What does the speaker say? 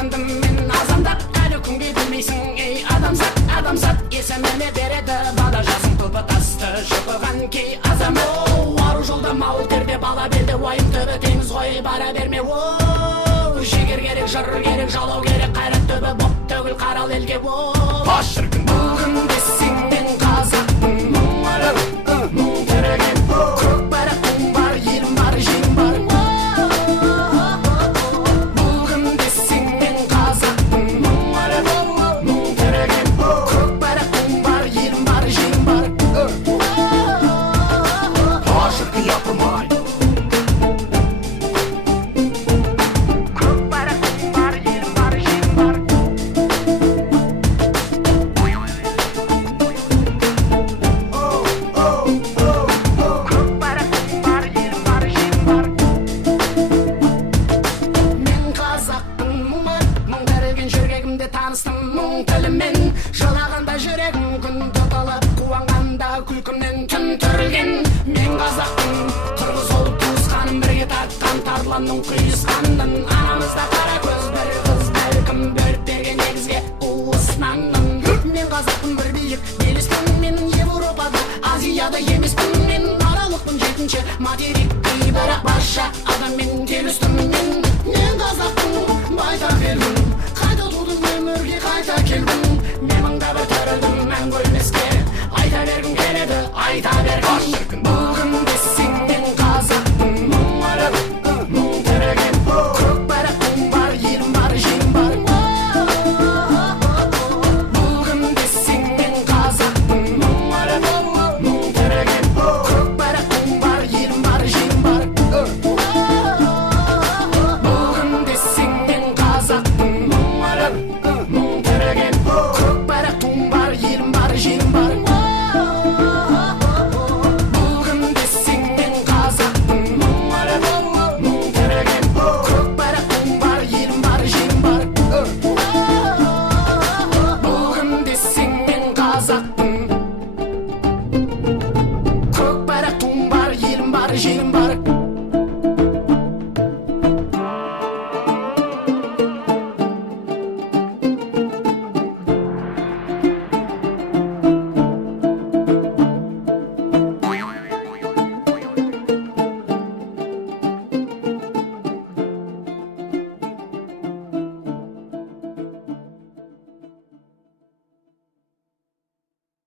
атандым мен азандап, әлі күнге білмейсің ей адамзат. Адамзат есіміне береді бала жасың, тұлпы тасты шыққан кей азам. Ару жолда мауыл терде бала белде, уайым түбі теңіз ғой бара берме. Жігер керек, жыр керек, жалау керек, қайрат түбі боп төгіл қарал елге. Бас шіркін Бүгін десең мен қазақпын, мұң өліп, мұң тереген, көк байрақтың бар, елім бар, жерім бар. Бүгін десең мен қазақпын, мұң өліп, мұң тереген, көк байрақтың бар, елім бар, жерім бар. Бас шіркін япырмай таныстым мұң тілімен, жылағанда жүрегім күн тұтылып, қуанғанда күлкімнен түн түрілген. Мен қазақпын, қырғыз ұлт туысқаным, бірге тартқан тарланның құйысқанын. Анамызда қара көз бір қыз, бәлкім бөліп берген негізге уысынанмын. Мен қазақпын, бір биік белеспін, мен Европада, Азияда емеспін. Мен аралықпын жетінші материк, бірақ барша адаммен келістім. Мен қазақпын, байтақ елмін, өмірге қайта келдім. Мен мыңда бір түрілдім, мәңгі өлмеске. Айта бергім келеді, айта бергім.